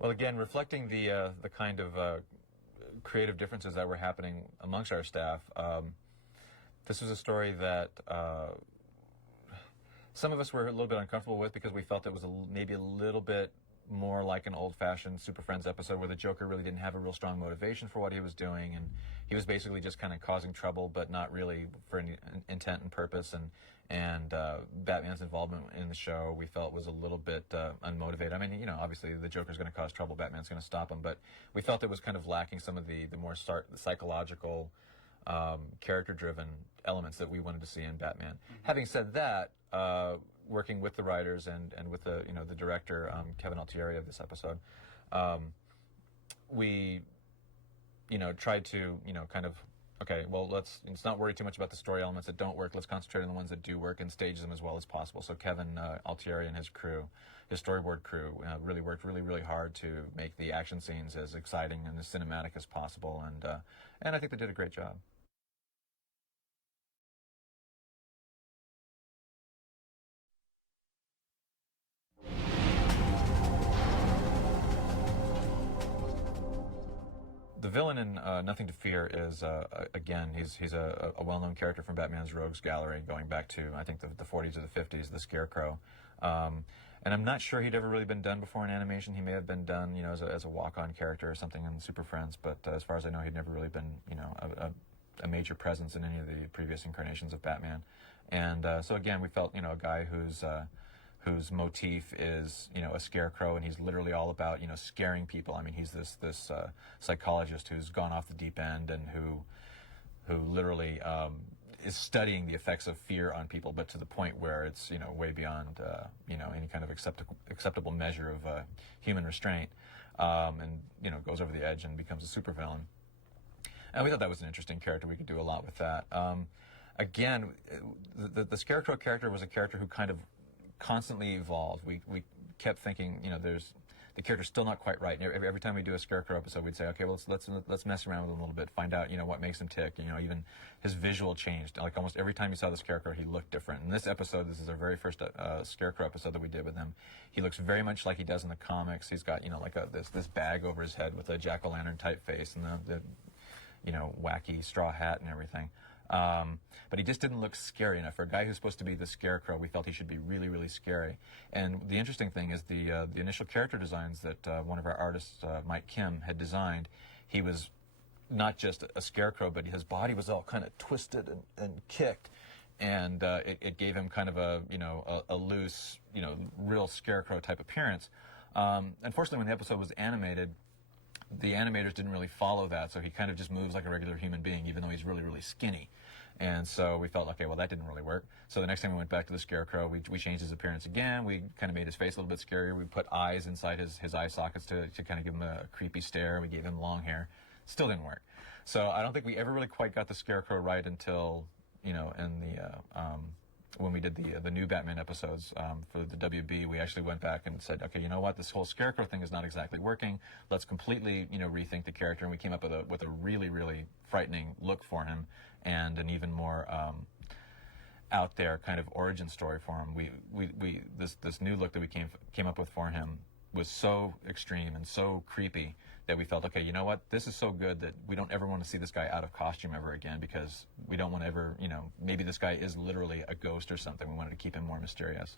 Well, again, reflecting the kind of creative differences that were happening amongst our staff, this was a story that some of us were a little bit uncomfortable with because we felt it was maybe a little bit more like an old-fashioned Super Friends episode where the Joker really didn't have a real strong motivation for what he was doing, and he was basically just kind of causing trouble, but not really for any intent and purpose. And Batman's involvement in the show we felt was a little bit unmotivated. I mean, you know, obviously the Joker's going to cause trouble, Batman's going to stop him, but we felt it was kind of lacking some of the more psychological, character-driven elements that we wanted to see in Batman. Mm-hmm. Having said that, working with the writers and with the the director Kevin Altieri of this episode, we tried to kind of okay, well, let's not worry too much about the story elements that don't work. Let's concentrate on the ones that do work and stage them as well as possible. So Kevin Altieri and his crew, his storyboard crew, really worked really hard to make the action scenes as exciting and as cinematic as possible, and I think they did a great job. The villain in Nothing to Fear is, again, he's a well-known character from Batman's Rogues Gallery, going back to, I think, the 40s or the 50s, the Scarecrow. And I'm not sure he'd ever really been done before in animation. He may have been done, as a walk-on character or something in Super Friends, but as far as I know, he'd never really been, a major presence in any of the previous incarnations of Batman. And so, again, we felt, a guy whose motif is, a scarecrow, and he's literally all about, scaring people. I mean, he's this psychologist who's gone off the deep end and who literally is studying the effects of fear on people, but to the point where it's, way beyond, any kind of acceptable measure of human restraint, and, goes over the edge and becomes a supervillain. And we thought that was an interesting character. We could do a lot with that. Again, the Scarecrow character was a character who kind of constantly evolved. We kept thinking, the character's still not quite right. And every time we do a Scarecrow episode, we'd say, okay, well, let's mess around with him a little bit, find out, what makes him tick. Even his visual changed. Like almost every time you saw the Scarecrow, he looked different. In this episode, this is our very first Scarecrow episode that we did with him. He looks very much like he does in the comics. He's got, like this bag over his head with a jack-o'-lantern type face and the wacky straw hat and everything. But he just didn't look scary enough. For a guy who's supposed to be the Scarecrow, we felt he should be really scary. And the interesting thing is the initial character designs that one of our artists, Mike Kim, had designed, he was not just a Scarecrow, but his body was all kind of twisted and kicked. And it gave him kind of a loose, real Scarecrow type appearance. Unfortunately, when the episode was animated, the animators didn't really follow that, so he kind of just moves like a regular human being, even though he's really skinny. And so we felt, okay, well, that didn't really work. So the next time we went back to the Scarecrow, we changed his appearance again. We kind of made his face a little bit scarier. We put eyes inside his eye sockets to kind of give him a creepy stare. We gave him long hair. Still didn't work. So I don't think we ever really quite got the Scarecrow right until, in the when we did the new Batman episodes for the WB, we actually went back and said, okay, you know what, this whole Scarecrow thing is not exactly working. Let's completely, rethink the character, and we came up with a really frightening look for him and an even more out there kind of origin story for him. This new look that we came up with for him was so extreme and so creepy that we felt, okay, you know what, this is so good that we don't ever want to see this guy out of costume ever again, because we don't want to ever, maybe this guy is literally a ghost or something. We wanted to keep him more mysterious.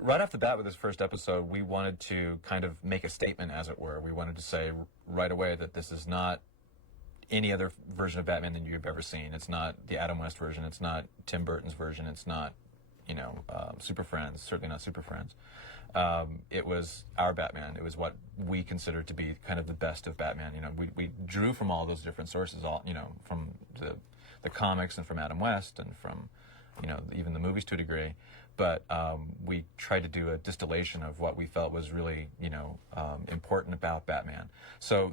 Right off the bat with this first episode, we wanted to kind of make a statement, as it were. We wanted to say right away that this is not any other version of Batman than you've ever seen. It's not the Adam West version. It's not Tim Burton's version. It's not, Super Friends. Certainly not Super Friends. It was our Batman. It was what we considered to be kind of the best of Batman. We drew from all those different sources, from the comics and from Adam West and from, even the movies to a degree. But we tried to do a distillation of what we felt was really, important about Batman. So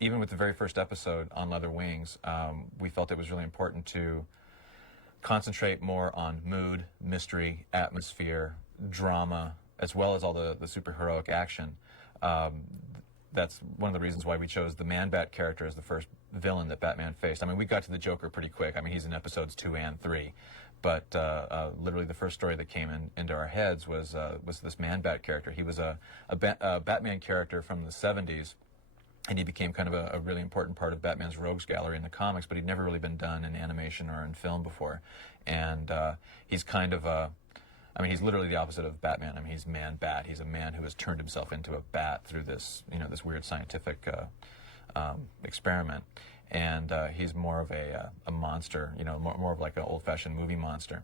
even with the very first episode on Leather Wings, we felt it was really important to concentrate more on mood, mystery, atmosphere, drama, as well as all the superheroic action. that's one of the reasons why we chose the Man-Bat character as the first villain that Batman faced. I mean, we got to the Joker pretty quick. I mean, he's in episodes 2 and 3. But literally the first story that came into our heads was this Man-Bat character. He was a Batman character from the 70s, and he became kind of a really important part of Batman's rogues gallery in the comics, but he'd never really been done in animation or in film before. And he's kind of I mean, he's literally the opposite of Batman. I mean, he's Man-Bat. He's a man who has turned himself into a bat through this, this weird scientific experiment. And he's more of a monster, more of like an old-fashioned movie monster.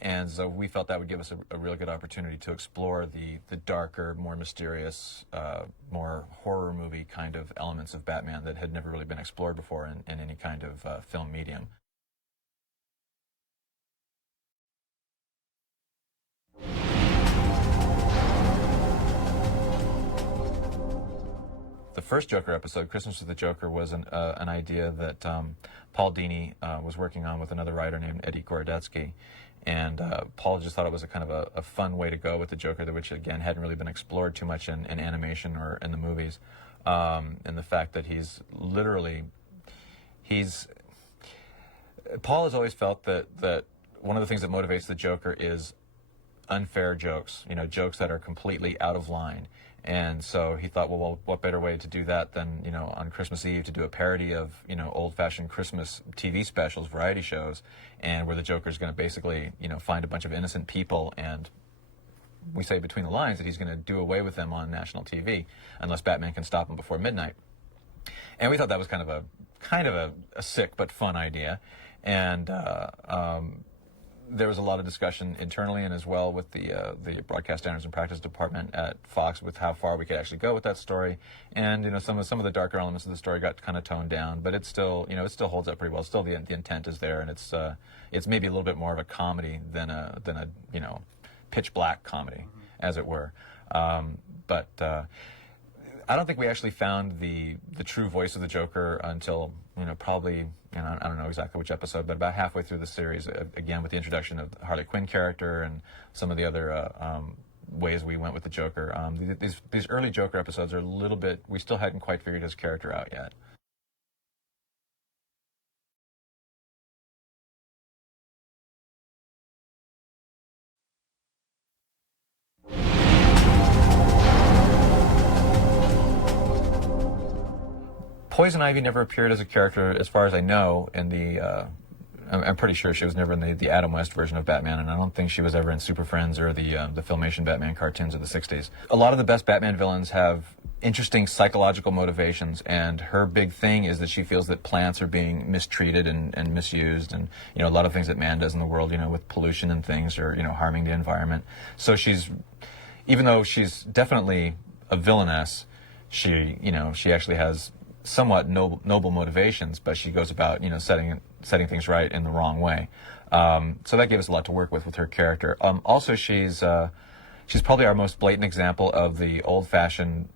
And so we felt that would give us a really good opportunity to explore the darker, more mysterious, more horror movie kind of elements of Batman that had never really been explored before in any kind of film medium. The first Joker episode, Christmas with the Joker, was an idea that Paul Dini was working on with another writer named Eddie Gorodetsky. And Paul just thought it was a kind of a fun way to go with the Joker, which, again, hadn't really been explored too much in animation or in the movies. And the fact that Paul has always felt that one of the things that motivates the Joker is unfair jokes, jokes that are completely out of line. And so he thought, well, what better way to do that than, on Christmas Eve to do a parody of, old-fashioned Christmas TV specials, variety shows, and where the Joker's going to basically, find a bunch of innocent people, and we say between the lines that he's going to do away with them on national TV unless Batman can stop him before midnight. And we thought that was kind of a sick but fun idea. And there was a lot of discussion internally and as well with the broadcast standards and practice department at Fox with how far we could actually go with that story. And some of the darker elements of the story got kind of toned down, but it still holds up pretty well. Still the intent is there, and it's maybe a little bit more of a comedy than a pitch black comedy, as it were. But I don't think we actually found the true voice of the Joker until probably, I don't know exactly which episode, but about halfway through the series, again with the introduction of the Harley Quinn character and some of the other ways we went with the Joker. These early Joker episodes are a little bit, we still hadn't quite figured his character out yet. Poison Ivy never appeared as a character, as far as I know, in the. I'm pretty sure she was never in the Adam West version of Batman, and I don't think she was ever in Super Friends or the Filmation Batman cartoons of the '60s. A lot of the best Batman villains have interesting psychological motivations, and her big thing is that she feels that plants are being mistreated and misused, and a lot of things that man does in the world, with pollution and things, or harming the environment. So even though she's definitely a villainess, she actually has somewhat noble motivations, but she goes about setting things right in the wrong way. So that gave us a lot to work with her character. Also, she's probably our most blatant example of the old-fashioned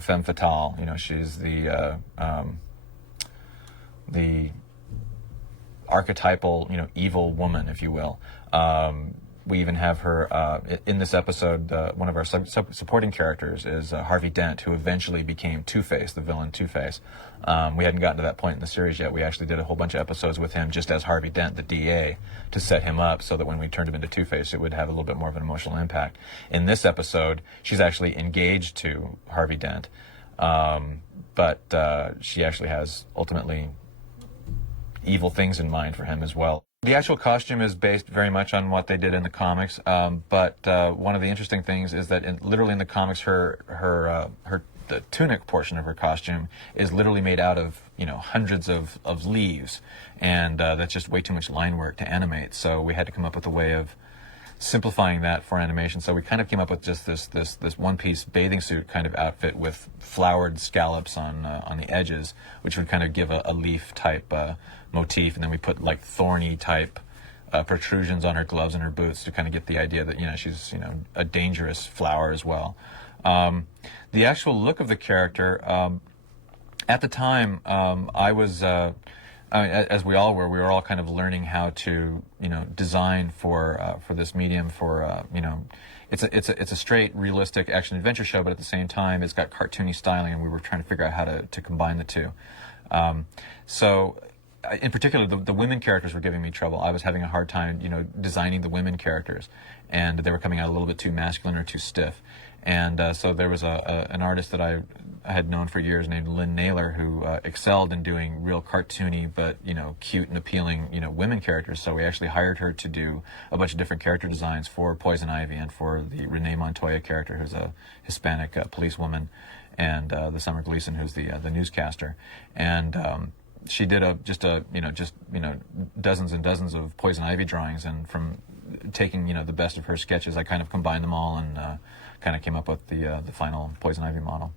femme fatale. She's the archetypal evil woman, if you will. We even have her in this episode. One of our supporting characters is Harvey Dent, who eventually became Two-Face, the villain Two-Face. We hadn't gotten to that point in the series yet. We actually did a whole bunch of episodes with him just as Harvey Dent, the DA, to set him up so that when we turned him into Two-Face, it would have a little bit more of an emotional impact. In this episode, she's actually engaged to Harvey Dent, but she actually has ultimately evil things in mind for him as well. The actual costume is based very much on what they did in the comics, but one of the interesting things is that literally in the comics, the tunic portion of her costume is literally made out of hundreds of leaves, and that's just way too much line work to animate. So we had to come up with a way of simplifying that for animation. So we kind of came up with just this one-piece bathing suit kind of outfit with flowered scallops on the edges, which would kind of give a leaf type motif, and then we put like thorny type protrusions on her gloves and her boots to kind of get the idea that she's a dangerous flower as well. The actual look of the character, at the time, I was I mean, as we all were, we were all kind of learning how to, design for this medium. It's a straight realistic action adventure show, but at the same time, it's got cartoony styling, and we were trying to figure out how to combine the two. So, in particular, the women characters were giving me trouble. I was having a hard time, designing the women characters, and they were coming out a little bit too masculine or too stiff. And so there was an artist that I had known for years named Lynn Naylor, who excelled in doing real cartoony but cute and appealing women characters. So we actually hired her to do a bunch of different character designs for Poison Ivy and for the Renee Montoya character, who's a Hispanic policewoman, and the Summer Gleason, who's the newscaster. And she did just dozens and dozens of Poison Ivy drawings, and from taking the best of her sketches, I kind of combined them all and kind of came up with the final Poison Ivy model.